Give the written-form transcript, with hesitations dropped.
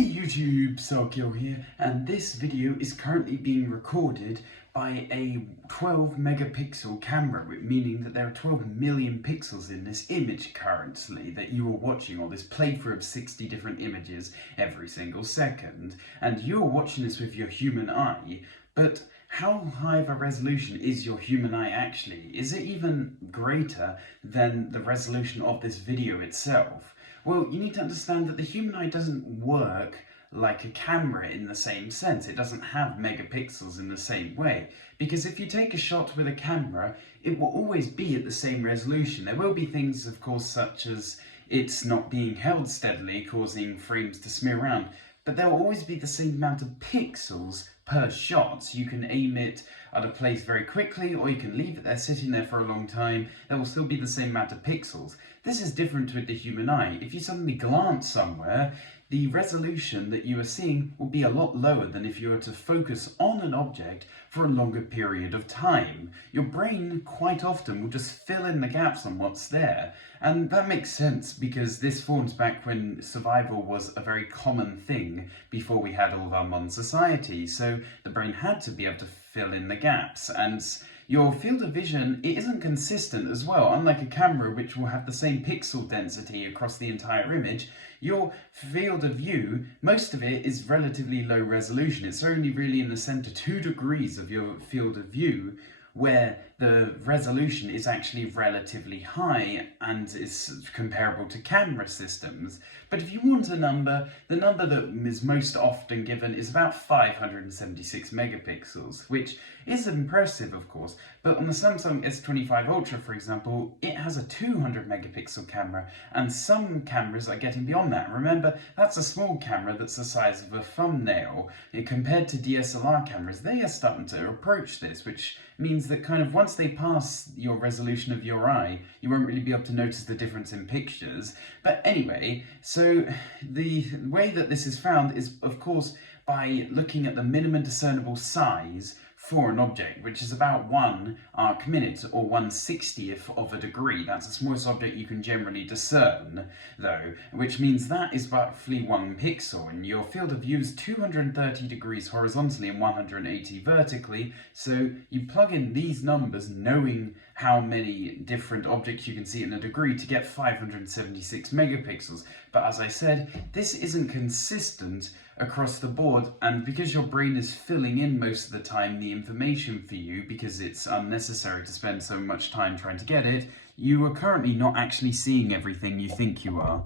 Hey YouTube, Sarkiel here, and this video is currently being recorded by a 12 megapixel camera, meaning that there are 12 million pixels in this image currently that you are watching, or this playthrough of 60 different images every single second. And you're watching this with your human eye, but how high of a resolution is your human eye actually? Is it even greater than the resolution of this video itself? Well, you need to understand that the human eye doesn't work like a camera in the same sense. It doesn't have megapixels in the same way. Because if you take a shot with a camera, it will always be at the same resolution. There will be things, of course, such as it's not being held steadily, causing frames to smear around. But there will always be the same amount of pixels per shot. So you can aim it at a place very quickly, or you can leave it there sitting there for a long time. There will still be the same amount of pixels. This is different with the human eye. If you suddenly glance somewhere, the resolution that you are seeing will be a lot lower than if you were to focus on an object for a longer period of time. Your brain quite often will just fill in the gaps on what's there. And that makes sense because this forms back when survival was a very common thing before we had all of our modern society. So the brain had to be able to fill in the gaps. And your field of vision, it isn't consistent as well. Unlike a camera, which will have the same pixel density across the entire image, your field of view, most of it is relatively low resolution. It's only really in the center 2 degrees of your field of view where the resolution is actually relatively high and is comparable to camera systems. But if you want a number, the number that is most often given is about 576 megapixels, which is impressive, of course. But on the Samsung S25 Ultra, for example, it has a 200 megapixel camera, and some cameras are getting beyond that. Remember, that's a small camera that's the size of a thumbnail. Compared to DSLR cameras, they are starting to approach this, which means that kind of once they pass your resolution of your eye, you won't really be able to notice the difference in pictures. But anyway, so the way that this is found is, of course, by looking at the minimum discernible size for an object, which is about 1 arc minute, or 1/60th of a degree. That's the smallest object you can generally discern, though, which means that is roughly 1 pixel, and your field of view is 230 degrees horizontally and 180 vertically, so you plug in these numbers knowing how many different objects you can see in a degree to get 576 megapixels. But as I said, this isn't consistent across the board, and because your brain is filling in most of the time the information for you because it's unnecessary to spend so much time trying to get it, you are currently not actually seeing everything you think you are.